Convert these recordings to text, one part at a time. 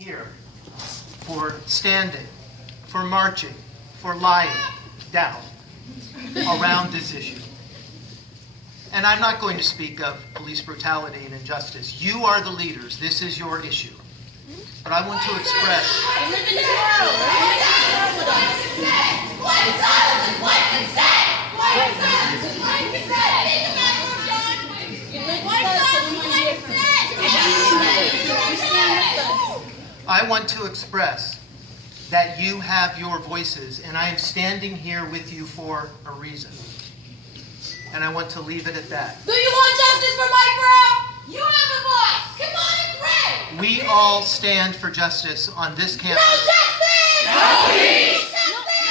here for standing, for marching, for lying down around this issue. And I'm not going to speak of police brutality and injustice. You are the leaders. This is your issue. But I want to express... I want to express that you have your voices, and I am standing here with you for a reason. And I want to leave it at that. Do you want justice for Mike Brown? You have a voice. Come on and pray. We all stand for justice on this campus. No justice! No peace!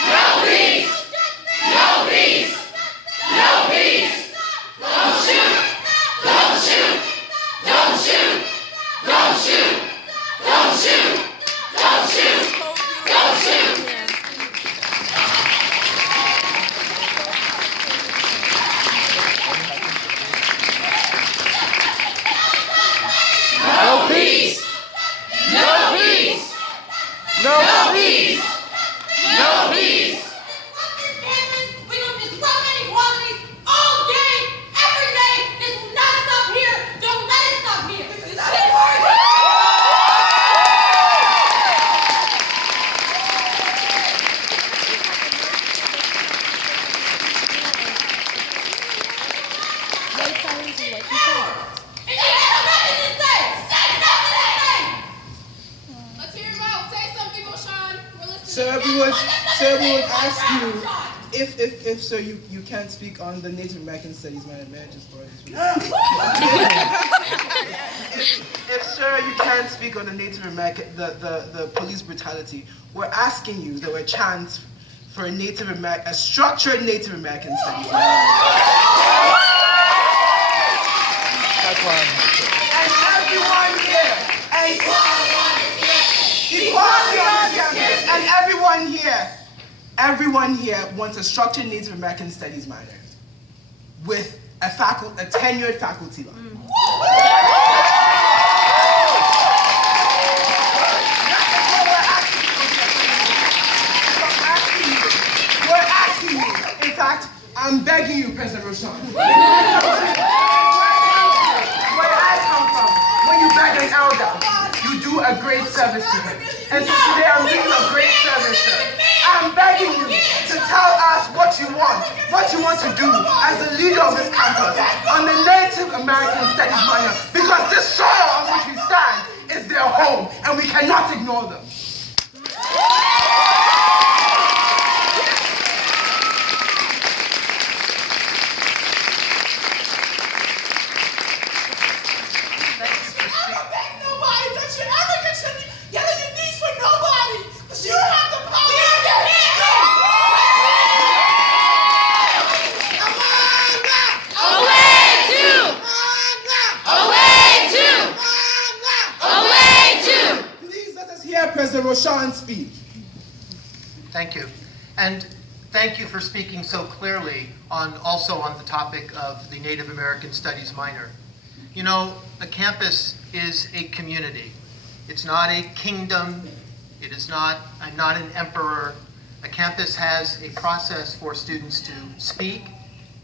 No peace! No peace! No peace! Don't shoot! Don't shoot! Don't shoot! Don't shoot! Don't shoot! Don't shoot! Don't shoot! No peace! No peace! No peace! No peace! We're going to disrupt inequalities all day, every day. This will not stop here. Don't let it stop here. This is not So everyone asked you if so you can't speak on the Native American Studies marriages for if sir you can't speak on the Native American the police brutality, we're asking you there were a chance for a structured Native American Studies. And everyone here, and everyone here wants a structured Native American Studies minor with a tenured faculty line. We're asking you. In fact, I'm begging you, President Rochon. Where I come from, when you beg an elder, you do a great service to him. And so today I'm doing a great service, sir. I'm begging you to tell us what you want to do as the leader of this campus on the Native American Studies minor, because this soil on which we stand is their home, and we cannot ignore them. President Rochon speak. Thank you. And thank you for speaking so clearly also on the topic of the Native American Studies minor. You know, a campus is a community. It's not a kingdom. It is not, I'm not an emperor. A campus has a process for students to speak,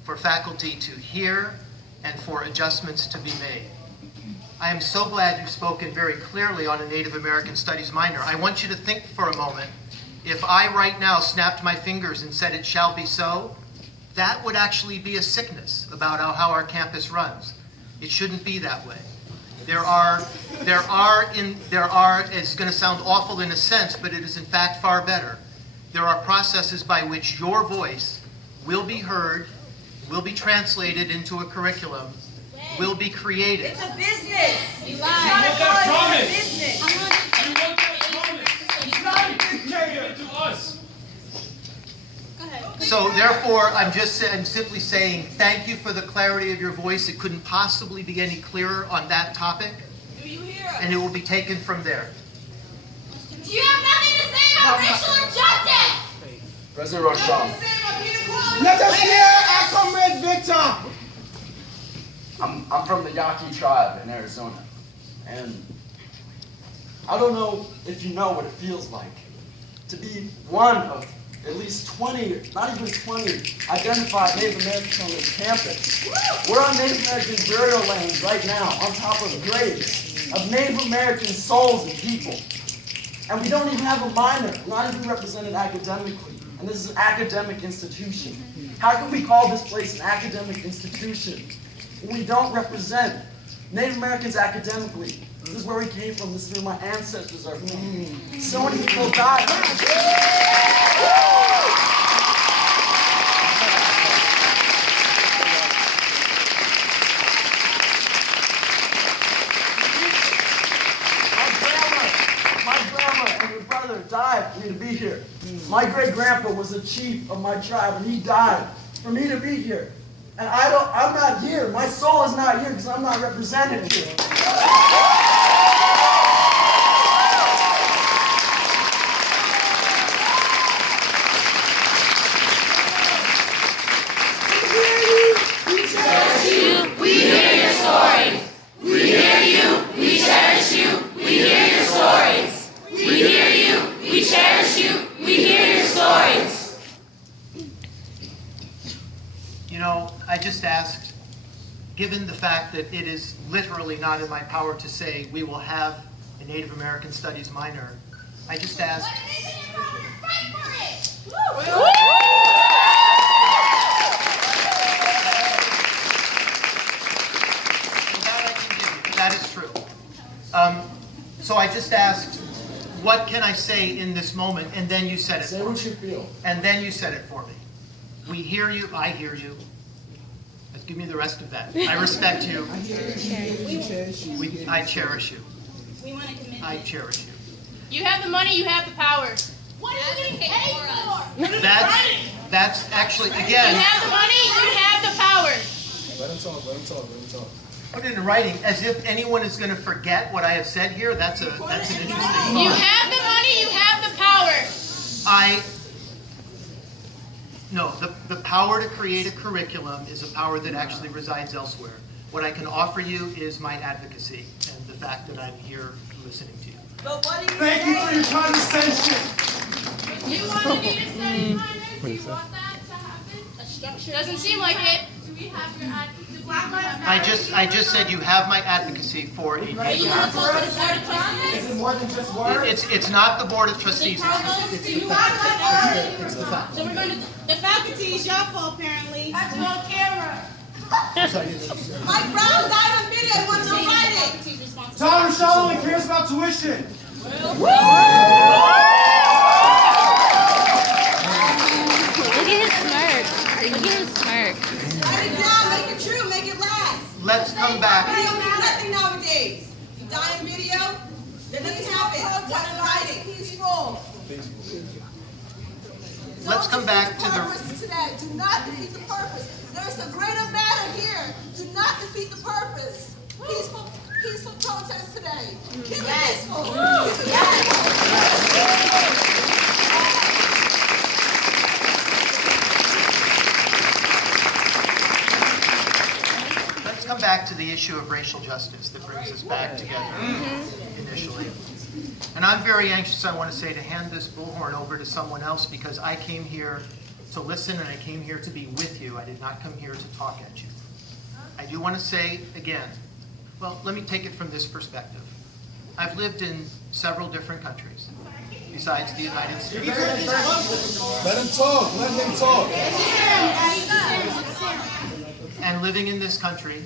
for faculty to hear, and for adjustments to be made. I am so glad you've spoken very clearly on a Native American Studies minor. I want you to think for a moment, if I right now snapped my fingers and said it shall be so, that would actually be a sickness about how our campus runs. It shouldn't be that way. There are, it's going to sound awful in a sense, but it is in fact far better. There are processes by which your voice will be heard, will be translated into a curriculum, will be created. It's a business. You want that promise. You want that promise. It's not a dictator to us. Go ahead. So therefore, I'm simply saying thank you for the clarity of your voice. It couldn't possibly be any clearer on that topic. Do you hear us? And it will be taken from there. Do you have nothing to say about racial injustice? President Rochon. Let us hear our comrade Victor. I'm from the Yaqui tribe in Arizona, and I don't know if you know what it feels like to be one of at least 20, not even 20, identified Native Americans on this campus. We're on Native American burial lands right now, on top of graves of Native American souls and people. And we don't even have a minor, not even represented academically. And this is an academic institution. How can we call this place an academic institution when we don't represent Native Americans academically? This is where we came from. This is where my ancestors are from. So many people died. My grandma and your brother died for me to be here. My great-grandpa was the chief of my tribe, and he died for me to be here. And I'm not here. My soul is not here because I'm not represented here. I just asked, given the fact that it is literally not in my power to say we will have a Native American Studies minor, I just asked. That is true. So I just asked, what can I say in this moment? And then you said it for me. Say what you feel. And then you said it for me. We hear you. I hear you. Give me the rest of that. I respect you. I cherish you. We want to commit. I cherish you. You have the money, you have the power. What are you getting paid for? That's actually, again. You have the money, you have the power. Let him talk, let him talk, let him talk. Put it in writing, as if anyone is going to forget what I have said here. That's an interesting thought. You have the money, you have the power. No, the power to create a curriculum is a power that actually resides elsewhere. What I can offer you is my advocacy and the fact that I'm here listening to you. But what do you Thank you for your condescension. You want to need a study minor? Do you want that to happen? A structure doesn't seem like it. Do we have your advocacy? I just said you have my advocacy for a. Are you going to talk to the Board of Trustees? Is it more than just words? It's not the Board of Trustees. It's the fact. So we're going to. The faculty is your fault, apparently. That's on camera. Mike Brown died on video. He wants no writing. John Rochon only cares about tuition. Look at his smirk. Look at his smirk. Write it down. Make it true. Make it last. Let's come back. Video means nothing nowadays. You die in video, then nothing happens. What's in writing? Peaceful. Let's come back to the. Today. Do not defeat the purpose. There's a greater matter here. Do not defeat the purpose. Peaceful protest today. Keep it peaceful. Let's come back to the issue of racial justice that brings us back together initially. And I'm very anxious, I want to say, to hand this bullhorn over to someone else because I came here to listen and I came here to be with you. I did not come here to talk at you. I do want to say again, well, let me take it from this perspective. I've lived in several different countries besides the United States. Let him talk, let him talk. And living in this country,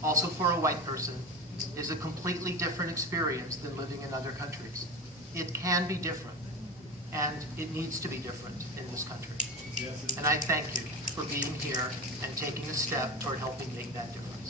also for a white person, is a completely different experience than living in other countries. It can be different, and it needs to be different in this country. And I thank you for being here and taking a step toward helping make that difference.